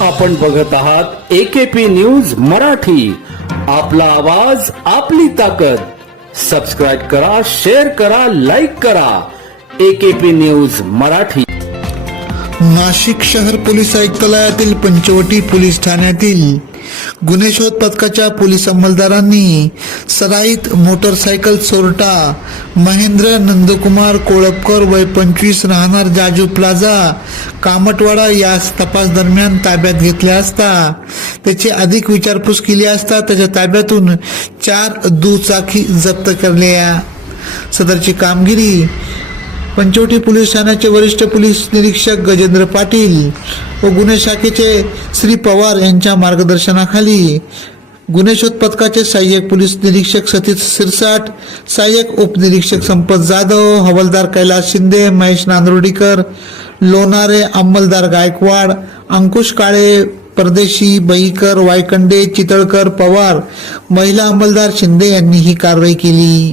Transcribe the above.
आपण बघत आहात एकेपी न्यूज मराठी. आपला आवाज आपली ताकद. सबस्क्राईब करा शेअर करा लाईक करा. AKP news Marathi. नाशिक शहर पोलीस आयुक्तालयातील पंचवटी पोलीस ठाण्यातील गुन्हे शोध पथकाच्या पोलीस अंमलदारांनी सराईत मोटरसायकल चोरटा महेंद्र नंदकुमार कोळपकर वय पंचवीस राहणार जाजू प्लाझा कामटवाडा यास तपास दरम्यान ताब्यात घेतल्या असता त्याची अधिक विचारपूस केली असता त्याच्या ताब्यातून चार दुचाकी जप्त करल्या सदरची कामगिरी पंचवटी पोलीस ठाण्याचे वरिष्ठ पोलीस निरीक्षक गजेंद्र पाटील व गुन्हे शाखेचे श्री पवार यांच्या मार्गदर्शनाखाली गुन्हे शोध पथकाचे सहाय्यक पोलीस निरीक्षक सतीश सिरसाट सहाय्यक उपनिरीक्षक संपत जाधव हवालदार कैलास शिंदे महेश नांदुर्डीकर लोणारे अंमलदार गायकवाड अंकुश काळे परदेशी बईकर वायकंडे चितळकर पवार महिला अंमलदार शिंदे यांनी ही कारवाई केली.